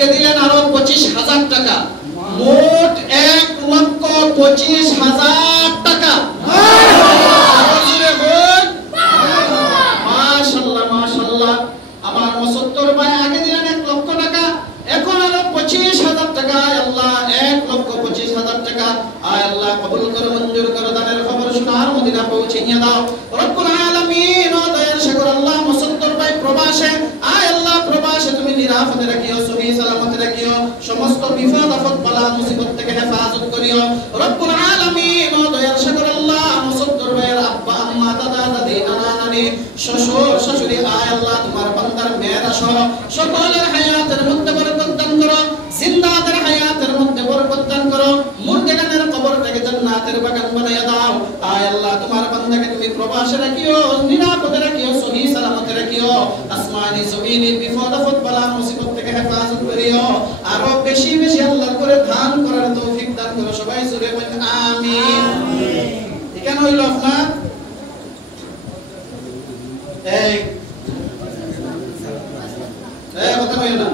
আজকে দিলেন আরো 25,000 টাকা, মোট 1,25,000 টাকা। মাশাআল্লাহ মাশাআল্লাহ। আমার ৭০ ভাই আগে দিলেন 1 লক্ষ টাকা, এখন আরো 25,000 টাকা। আল্লাহ 1,25,000 টাকা আয় আল্লাহ কবুল করো, মঞ্জুর করো, দানের খবর শোনার মদিনা পৌঁছে নিয়ে দাও রব্বুল আলামিন। ও দয়ার সাগর আল্লাহ ৭০ ভাই প্রবাসে, আয় আল্লাহ প্রবাসে তুমি নিরাপদে রাখিও, সহি সালামতে রাখিও, সমস্ত বিপদ আপদ বালা মুসিবত থেকে হেফাজত করিও রব্বুল আলামিন। ও দয়ার সাগর আল্লাহ ৭০ ভাইয়ের আব্বা আম্মা দাদা দাদি নানা নানি শ্বশুর শাশুড়ি, আয় আল্লাহ তোমার বান্দার মেয়েরা সহ সকলের হায়াতের মধ্যে বরকত দান করো, জিন্দাদের হায়াতের মধ্যে বরকত দান করো, মুর্দাগানের কবরটাকে জান্নাতের বাগান বানায়া দাও। আয় আল্লাহ তোমার বান্দাকে তুমি প্রবাসে রাখিও, নিরাপদে রাখিও, সহি সালামতে রাখিও, আসমানি জমিনি বিপদ আপদ বালা মুসিবত থেকে হেফাজত করিও। আরো বেশি বেশি আল্লাহর করে দান করার তৌফিক দান করো। সবাই জোরে বলেন আমিন। কেন হইল আপনার এই কথা কইল না?